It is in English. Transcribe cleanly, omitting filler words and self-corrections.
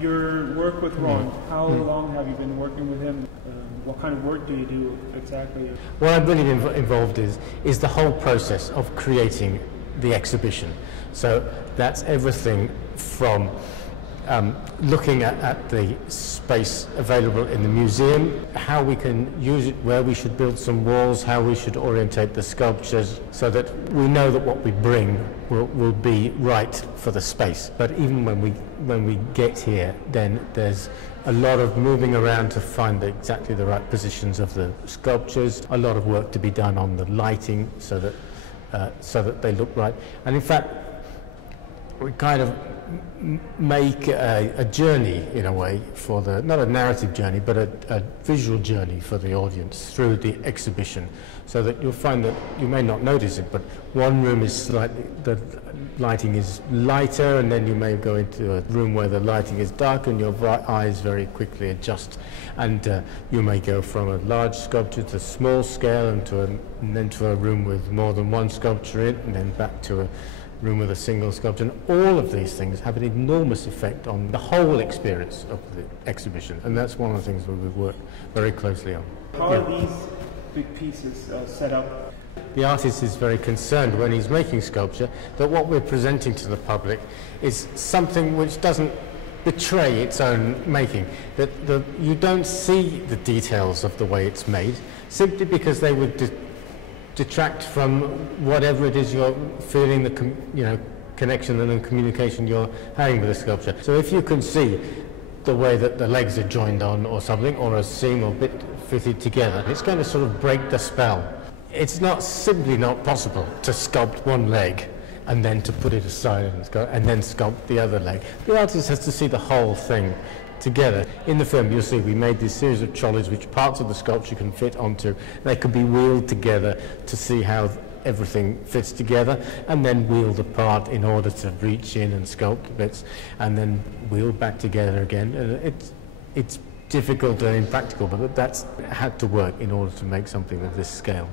Your work with Ron, how long have you been working with him? What kind of work do you do exactly? What I'm really involved is the whole process of creating the exhibition. So that's everything from looking at the space available in the museum, how we can use it, where we should build some walls, how we should orientate the sculptures so that we know that what we bring will be right for the space. But even when we get here, then there's a lot of moving around to find exactly the right positions of the sculptures, a lot of work to be done on the lighting so that they look right. And in fact, we kind of make a journey in a way for the, not a narrative journey, but a visual journey for the audience through the exhibition, so that you'll find that you may not notice it, but one room is slightly, the lighting is lighter, and then you may go into a room where the lighting is dark and your eyes very quickly adjust, and you may go from a large sculpture to small scale and then to a room with more than one sculpture in it, and then back to a room with a single sculpture. And all of these things have an enormous effect on the whole experience of the exhibition, and that's one of the things that we've worked very closely on. How are these big pieces set up? The artist is very concerned when he's making sculpture that what we're presenting to the public is something which doesn't betray its own making, that you don't see the details of the way it's made simply because they would detract from whatever it is you're feeling, the connection and the communication you're having with the sculpture. So if you can see the way that the legs are joined on or something, or a seam or bit fitted together, it's going to sort of break the spell. It's simply not possible to sculpt one leg and then to put it aside and then sculpt the other leg. The artist has to see the whole thing together. In the film you'll see we made this series of trolleys which parts of the sculpture can fit onto. They could be wheeled together to see how everything fits together, and then wheeled apart in order to reach in and sculpt bits, and then wheeled back together again. It's difficult and impractical, but that's had to work in order to make something of this scale.